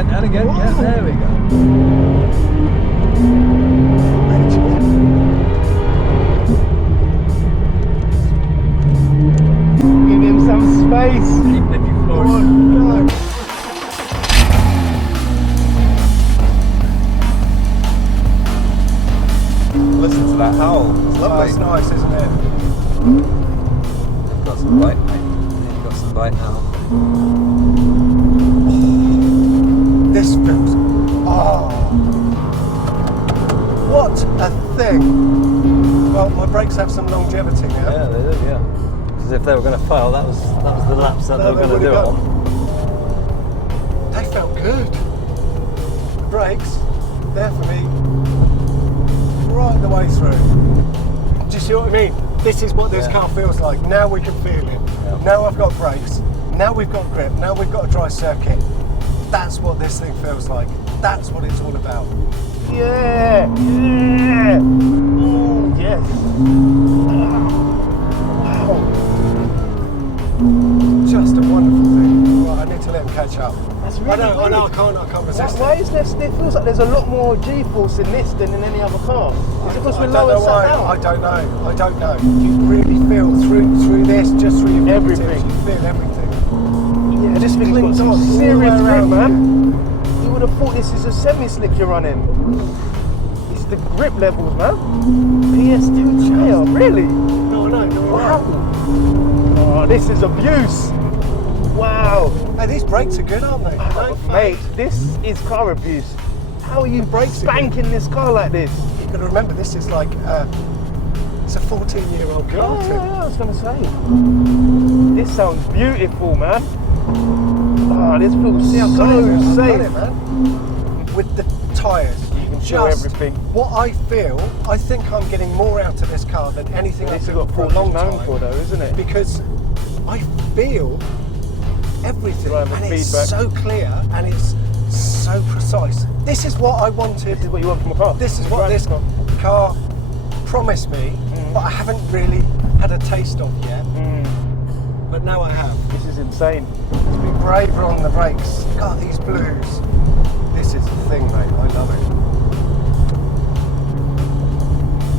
again, and again. Whoa. Yeah, there we go. Give him some space. Keep it before. Oh, no. Listen to that howl. It's lovely. Oh, it's nice, isn't it? You've got some bite, mate. You've got some bite now. This feels. Oh. What a thing. Well, my brakes have some longevity now. Yeah, they do, yeah. Because if they were going to fail, that was the laps that they were going to do it on. They felt good. The brakes, there for me, right the way through. Do you see what I mean? This is what this car feels like. Now we can feel it. Yeah. Now I've got brakes. Now we've got grip. Now we've got a dry circuit. That's what this thing feels like. That's what it's all about. Yeah! Yeah! Oh, yes! Wow! Just a wonderful thing. Right, I need to let him catch up. That's really I know, I can't resist Why it. is this? It feels like there's a lot more G-force in this than in any other car. Is it because I we're don't low know and why. sat down? I don't know. You really feel through this, just through your Everything. fingertips, you feel everything. Yeah, this thing's got clinks some on all the serious way grip, around, man. You would have thought this is a semi-slick you're running. It's the grip levels, man. PS2 chair, really? No, Wow. Oh, this is abuse. Wow. Hey, these brakes are good, aren't they? Oh, mate, this is car abuse. How are you brakes are spanking this car like this? You've got to remember, this is like, it's a 14-year-old car. Yeah, I was going to say. This sounds beautiful, man. Oh, this feels so safe. It, man. With the tyres, You can feel everything. What I feel, I think I'm getting more out of this car than anything This I've has built got for a 40 long known time. for though, isn't it? Because I feel everything, Driver and it's feedback. so clear and it's so precise. This is what I wanted. This is what you want from a car. This is what this car promised me, but I haven't really had a taste of yet. But now I have. This is insane. Let's be braver on the brakes. God, these blues. This is the thing, mate. I love it.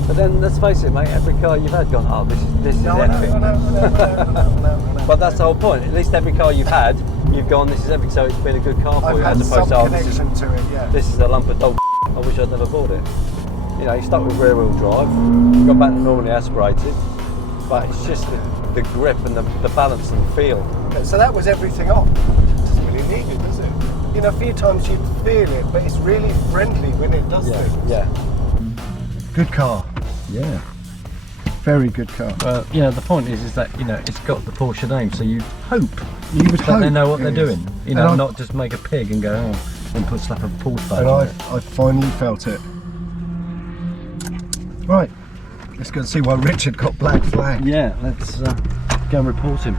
But then let's face it, mate. Every car you've had gone, oh, this is No, epic. I know. But that's the whole point. At least every car you've had, you've gone, this is epic. So it's been a good car for I've you, had as some opposed to, oh, this is, connection to it, yeah. this is a lump of dog. I wish I'd never bought it. You know, you stuck with rear wheel drive, gone back to normally aspirated, but it's just the grip and the balance and the feel. So that was everything off. It doesn't really need it, does it? You know, a few times you feel it, but it's really friendly when it does things. Yeah. Good car. Yeah. Very good car. Well, you know, the point is that, you know, it's got the Porsche name, so you hope You would that hope they know what it they're is. doing. You And know, I- not just make a pig and go, oh, and slap a Porsche badge And on it. I finally felt it. Right, let's go and see why Richard got black flag. Yeah, let's go and report him.